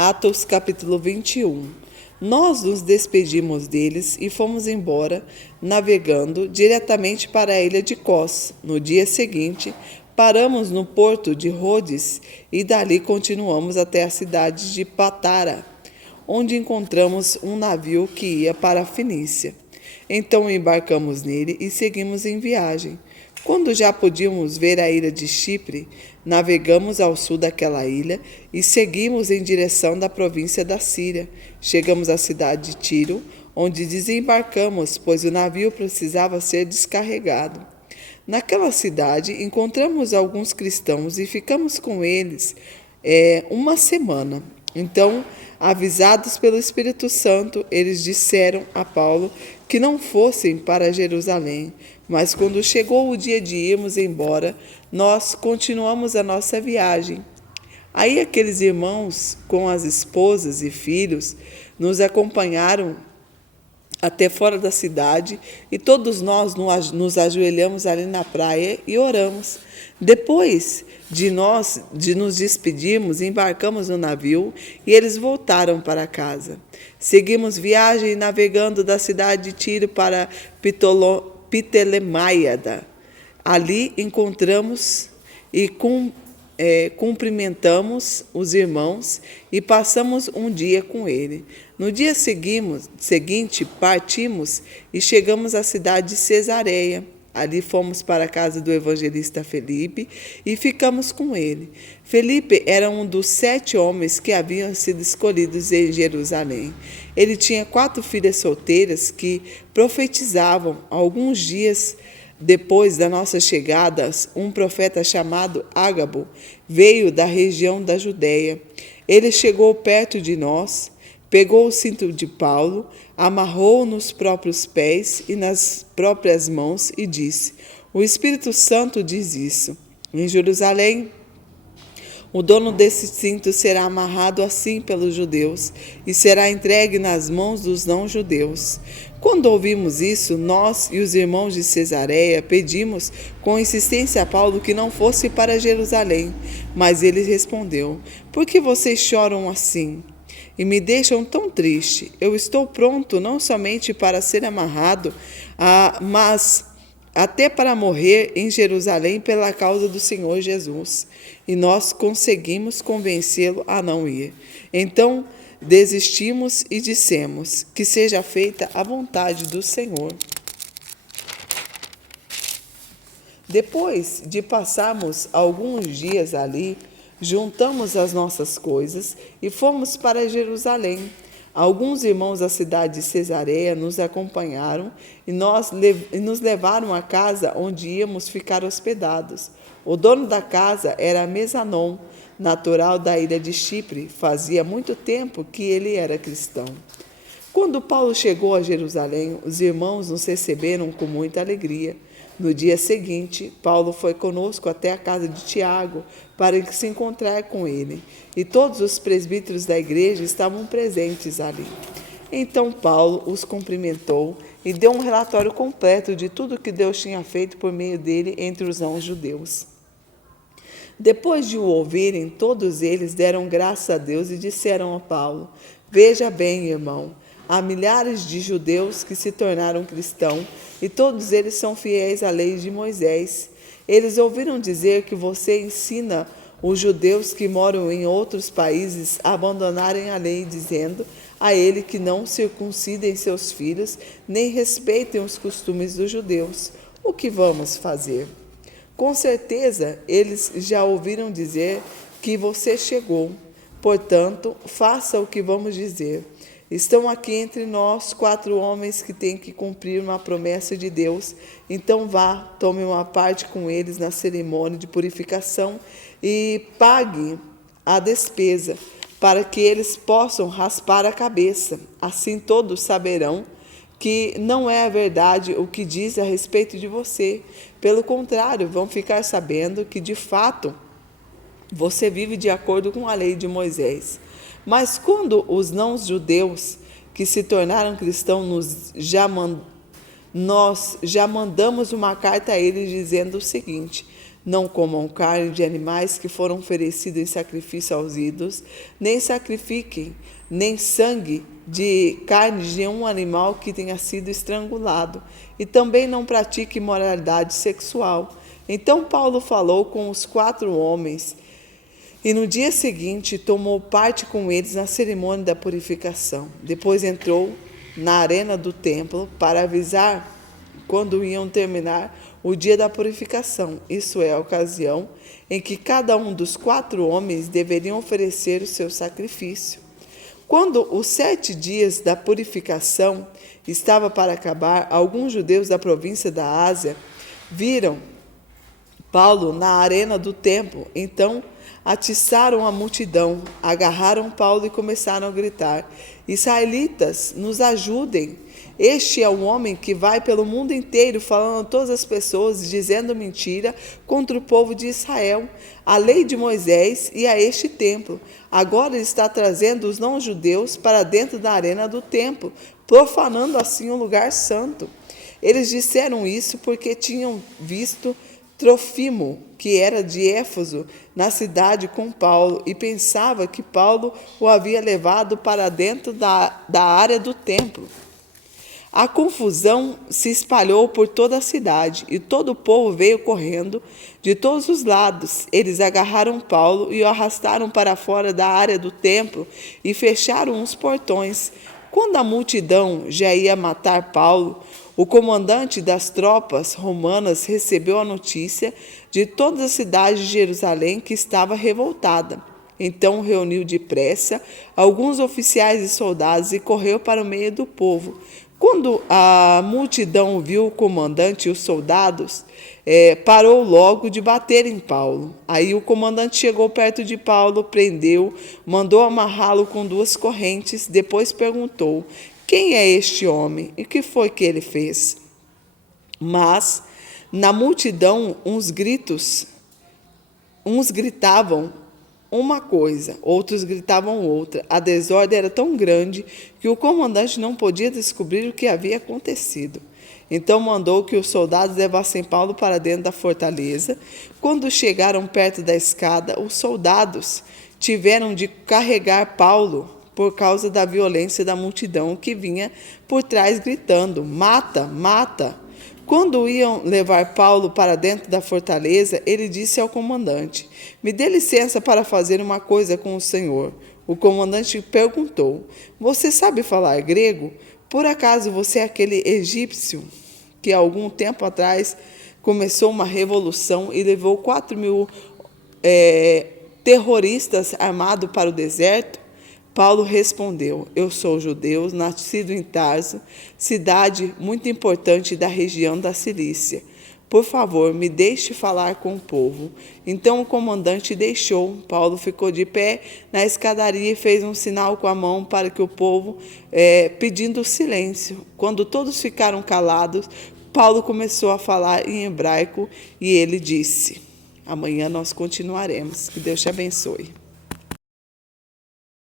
Atos capítulo 21. Nós nos despedimos deles e fomos embora, navegando diretamente para a ilha de Cós. No dia seguinte, paramos no porto de Rhodes e dali continuamos até a cidade de Patara, onde encontramos um navio que ia para a Fenícia. Então embarcamos nele e seguimos em viagem. Quando já podíamos ver a ilha de Chipre, navegamos ao sul daquela ilha e seguimos em direção da província da Síria. Chegamos à cidade de Tiro, onde desembarcamos, pois o navio precisava ser descarregado. Naquela cidade, encontramos alguns cristãos e ficamos com eles uma semana. Então, avisados pelo Espírito Santo, eles disseram a Paulo que não fossem para Jerusalém, mas quando chegou o dia de irmos embora, nós continuamos a nossa viagem. Aí aqueles irmãos, com as esposas e filhos, nos acompanharam até fora da cidade e todos nós nos ajoelhamos ali na praia e oramos. Depois de nos despedirmos, embarcamos no navio e eles voltaram para casa. Seguimos viagem navegando da cidade de Tiro para Ptolemaida. Ali encontramos e cumprimentamos os irmãos e passamos um dia com ele. No dia seguinte, partimos e chegamos à cidade de Cesareia. Ali fomos para a casa do evangelista Felipe e ficamos com ele. Felipe era um dos 7 homens que haviam sido escolhidos em Jerusalém. Ele tinha 4 filhas solteiras que profetizavam. Alguns dias depois da nossa chegada, um profeta chamado Ágabo veio da região da Judéia. Ele chegou perto de nós, pegou o cinto de Paulo, amarrou-o nos próprios pés e nas próprias mãos e disse: "O Espírito Santo diz isso. Em Jerusalém, o dono desse cinto será amarrado assim pelos judeus e será entregue nas mãos dos não-judeus." Quando ouvimos isso, nós e os irmãos de Cesareia pedimos com insistência a Paulo que não fosse para Jerusalém. Mas ele respondeu: "Por que vocês choram assim e me deixam tão triste? Eu estou pronto não somente para ser amarrado, mas até para morrer em Jerusalém pela causa do Senhor Jesus." E nós conseguimos convencê-lo a não ir. Então desistimos e dissemos: "Que seja feita a vontade do Senhor." Depois de passarmos alguns dias ali, juntamos as nossas coisas e fomos para Jerusalém. Alguns irmãos da cidade de Cesareia nos acompanharam e nos levaram à casa onde íamos ficar hospedados. O dono da casa era Mesanon, natural da ilha de Chipre. Fazia muito tempo que ele era cristão. Quando Paulo chegou a Jerusalém, os irmãos nos receberam com muita alegria. No dia seguinte, Paulo foi conosco até a casa de Tiago para se encontrar com ele, e todos os presbíteros da igreja estavam presentes ali. Então Paulo os cumprimentou e deu um relatório completo de tudo que Deus tinha feito por meio dele entre os não-judeus. Depois de o ouvirem, todos eles deram graças a Deus e disseram a Paulo: "Veja bem, irmão, há milhares de judeus que se tornaram cristãos e todos eles são fiéis à lei de Moisés. Eles ouviram dizer que você ensina os judeus que moram em outros países a abandonarem a lei, dizendo a ele que não circuncidem seus filhos, nem respeitem os costumes dos judeus. O que vamos fazer? Com certeza, eles já ouviram dizer que você chegou. Portanto, faça o que vamos dizer. Estão aqui entre nós 4 homens que têm que cumprir uma promessa de Deus. Então vá, tome uma parte com eles na cerimônia de purificação e pague a despesa, para que eles possam raspar a cabeça. Assim todos saberão que não é a verdade o que diz a respeito de você. Pelo contrário, vão ficar sabendo que, de fato, você vive de acordo com a lei de Moisés. Mas quando os não-judeus que se tornaram cristãos nós já mandamos uma carta a eles dizendo o seguinte: Não comam carne de animais que foram oferecidos em sacrifício aos ídolos, nem sacrifiquem, nem sangue de carne de um animal que tenha sido estrangulado, e também não pratique imoralidade sexual. Então Paulo falou com os 4 homens, e no dia seguinte tomou parte com eles na cerimônia da purificação. Depois entrou na arena do templo para avisar quando iam terminar o dia da purificação, isso é, a ocasião em que cada um dos 4 homens deveriam oferecer o seu sacrifício. Quando os 7 dias da purificação estava para acabar, alguns judeus da província da Ásia viram Paulo na arena do templo. Então atiçaram a multidão, agarraram Paulo e começaram a gritar: Israelitas, nos ajudem! Este é um homem que vai pelo mundo inteiro falando a todas as pessoas, dizendo mentira contra o povo de Israel, a lei de Moisés e a este templo. Agora ele está trazendo os não-judeus para dentro da arena do templo, profanando assim o lugar santo. Eles disseram isso porque tinham visto Trofimo, que era de Éfeso, na cidade com Paulo, e pensava que Paulo o havia levado para dentro da área do templo. A confusão se espalhou por toda a cidade, e todo o povo veio correndo de todos os lados. Eles agarraram Paulo e o arrastaram para fora da área do templo e fecharam os portões. Quando a multidão já ia matar Paulo, o comandante das tropas romanas recebeu a notícia de toda a cidade de Jerusalém que estava revoltada. Então reuniu depressa alguns oficiais e soldados e correu para o meio do povo. Quando a multidão viu o comandante e os soldados, parou logo de bater em Paulo. Aí o comandante chegou perto de Paulo, prendeu, mandou amarrá-lo com 2 correntes, depois perguntou: quem é este homem? E o que foi que ele fez? Mas, na multidão, uns gritavam uma coisa, outros gritavam outra. A desordem era tão grande que o comandante não podia descobrir o que havia acontecido. Então mandou que os soldados levassem Paulo para dentro da fortaleza. Quando chegaram perto da escada, os soldados tiveram de carregar Paulo por causa da violência da multidão que vinha por trás gritando: mata, mata! Quando iam levar Paulo para dentro da fortaleza, ele disse ao comandante: me dê licença para fazer uma coisa com o senhor. O comandante perguntou: você sabe falar grego? Por acaso você é aquele egípcio que há algum tempo atrás começou uma revolução e levou 4.000 terroristas armados para o deserto? Paulo respondeu: eu sou judeu, nascido em Tarso, cidade muito importante da região da Cilícia. Por favor, me deixe falar com o povo. Então o comandante deixou. Paulo ficou de pé na escadaria e fez um sinal com a mão para que o povo, pedindo silêncio. Quando todos ficaram calados, Paulo começou a falar em hebraico e ele disse: amanhã nós continuaremos. Que Deus te abençoe.